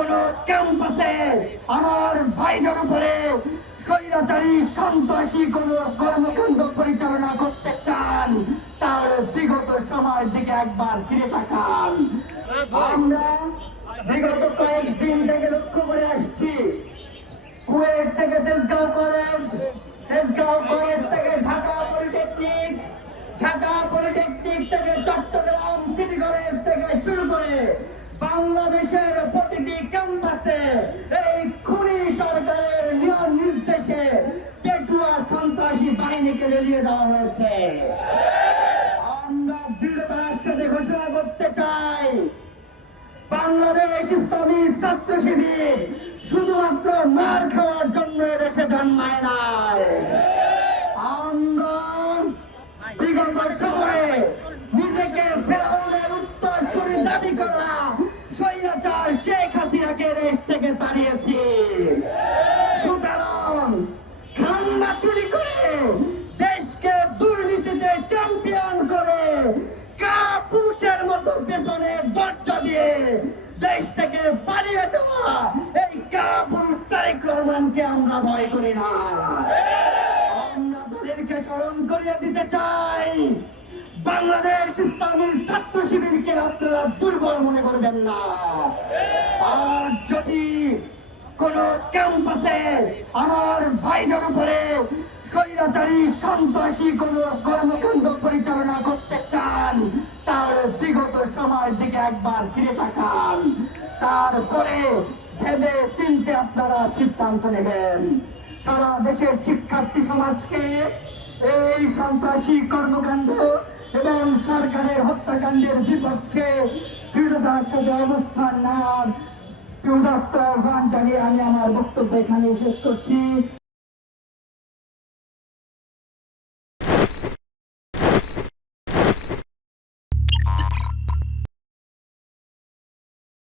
কোন ক্যাম্পাসে আমার ভাইদের উপরে স্বৈরাচারী সন্ত্রাসী কোন কর্মকাণ্ড পরিচালনা করতে চান, তার বিগত সময়ের দিকে একবার ফিরে তাকান। আমরা বিগত কয়েকদিন থেকে লক্ষ্য করে আসছি, কুয়েট থেকে তেজগাঁও কলেজ, তেজগাঁও কলেজ থেকে ঢাকা পলিটেকনিক, ঢাকা পলিটেকনিক থেকে চট্টগ্রাম সিটি কলেজ থেকে শুরু করে বাংলাদেশের প্রতিটি ক্যাম্পাসে এই খুনি সরকারের নির্দেশে পেটুয়া সন্ত্রাসী বাহিনীকে রেলিয়ে দেওয়া হয়েছে। আমরা দৃঢ়তার সাথে ঘোষণা করতে চাই, বাংলাদেশ ইসলামী ছাত্র শিবির শুধুমাত্র মার খাওয়ার জন্য এদেশে জন্মায় নাই। আমরা বিগত সময়ে নিজেকে ফেরাউনের উত্তরসূরি দাবি করা স্বৈরাচার শেখ হাসিনাকে দেশ থেকে তাড়িয়েছি। সুতরাং খান্দা চুরি করে দেশকে দুর্নীতিতে চ্যাম্পিয়ন করে পুরুষের মতো পেছনের দরজা দিয়ে দেশ থেকে পালিয়ে যাওয়া এই পুরুষ তারেক রহমানকে আমরা ভয় করি না। আমরা তাদেরকে স্মরণ করিয়ে দিতে চাই, বাংলাদেশ ইসলামী ছাত্র শিবিরকে আপনারা দুর্বল মনে করবেন না। আর যদি কোন ক্যাম্পাসে আমার ভাইদের উপরে স্বৈরাচারী সন্ত্রাসী কোন কর্মকাণ্ড পরিচালনা করতে চান, তার বিগত সময়ের দিকে একবার ফিরে তাকান। তারপরে ভেবে চিন্তে আপনারা সিদ্ধান্ত নেবেন। সারা দেশের শিক্ষার্থী সমাজকে এই সন্ত্রাসী কর্মকাণ্ড এবং সরকারের হত্যাকাণ্ডের বিপক্ষে দৃঢ়তার সাথে অবস্থান নেওয়ার উদাত্ত আহ্বান জানিয়ে আমি আমার বক্তব্য এখানে শেষ করছি।